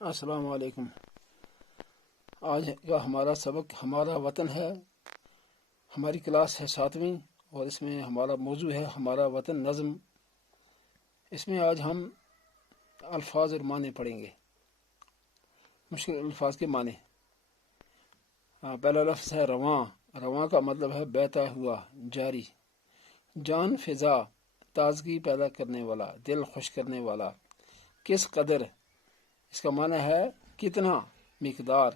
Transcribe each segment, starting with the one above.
السلام علیکم۔ آج کا ہمارا سبق ہمارا وطن ہے۔ ہماری کلاس ہے 7ویں اور اس میں ہمارا موضوع ہے ہمارا وطن نظم۔ اس میں آج ہم الفاظ اور معنی پڑھیں گے، مشکل الفاظ کے معنی۔ پہلا لفظ ہے رواں۔ رواں کا مطلب ہے بہتا ہوا، جاری۔ جان فضا، تازگی پیدا کرنے والا، دل خوش کرنے والا۔ کس قدر، اس کا معنی ہے کتنا، مقدار۔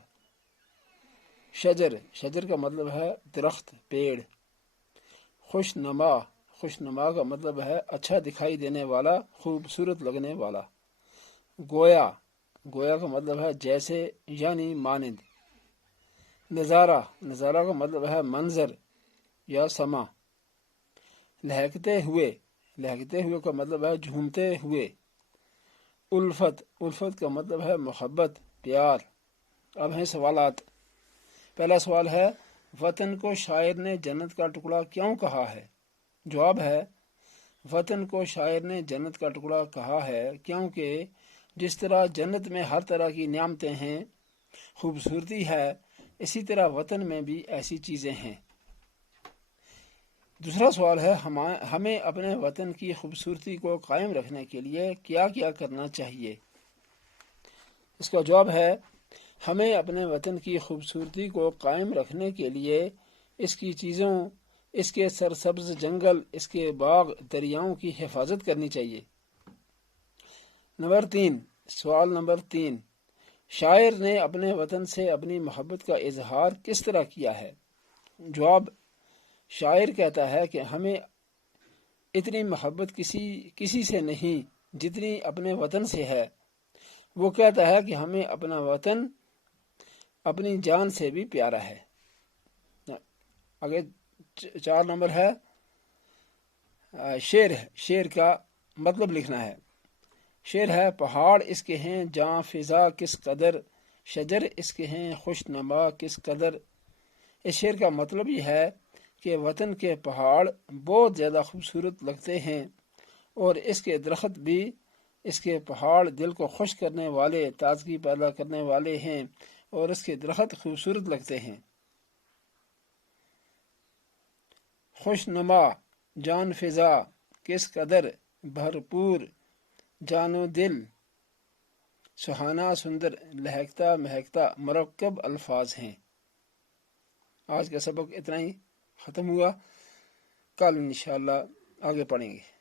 شجر، شجر کا مطلب ہے درخت، پیڑ۔ خوش نما، خوش نما کا مطلب ہے اچھا دکھائی دینے والا، خوبصورت لگنے والا۔ گویا، گویا کا مطلب ہے جیسے یعنی مانند۔ نظارہ، نظارہ کا مطلب ہے منظر یا سما۔ لہکتے ہوئے، لہکتے ہوئے کا مطلب ہے جھومتے ہوئے۔ الفت، الفت کا مطلب ہے محبت، پیار۔ اب ہیں سوالات۔ پہلا سوال ہے وطن کو شاعر نے جنت کا ٹکڑا کیوں کہا ہے؟ جواب ہے وطن کو شاعر نے جنت کا ٹکڑا کہا ہے کیونکہ جس طرح جنت میں ہر طرح کی نعمتیں ہیں، خوبصورتی ہے، اسی طرح وطن میں بھی ایسی چیزیں ہیں۔ دوسرا سوال ہے ہمیں اپنے وطن کی خوبصورتی کو قائم رکھنے کے لیے کیا کیا کرنا چاہیے؟ اس کا جواب ہے ہمیں اپنے وطن کی خوبصورتی کو قائم رکھنے کے لیے اس کی چیزوں، اس کے سرسبز جنگل، اس کے باغ دریاؤں کی حفاظت کرنی چاہیے۔ سوال نمبر 3، شاعر نے اپنے وطن سے اپنی محبت کا اظہار کس طرح کیا ہے؟ جواب، شاعر کہتا ہے کہ ہمیں اتنی محبت کسی سے نہیں جتنی اپنے وطن سے ہے۔ وہ کہتا ہے کہ ہمیں اپنا وطن اپنی جان سے بھی پیارا ہے۔ آگے 4 نمبر ہے شعر، شعر کا مطلب لکھنا ہے۔ شعر ہے پہاڑ اس کے ہیں جاں فضا کس قدر، شجر اس کے ہیں خوش نما کس قدر۔ اس شعر کا مطلب یہ ہے کہ وطن کے پہاڑ بہت زیادہ خوبصورت لگتے ہیں اور اس کے درخت بھی، اس کے پہاڑ دل کو خوش کرنے والے، تازگی پیدا کرنے والے ہیں اور اس کے درخت خوبصورت لگتے ہیں۔ خوش نما، جان فضا، کس قدر، بھرپور، جان و دل، سہانا، سندر، لہکتا مہکتا مرکب الفاظ ہیں۔ آج کا سبق اتنا ہی ختم ہوا، کل انشاءاللہ آگے پڑھیں گے۔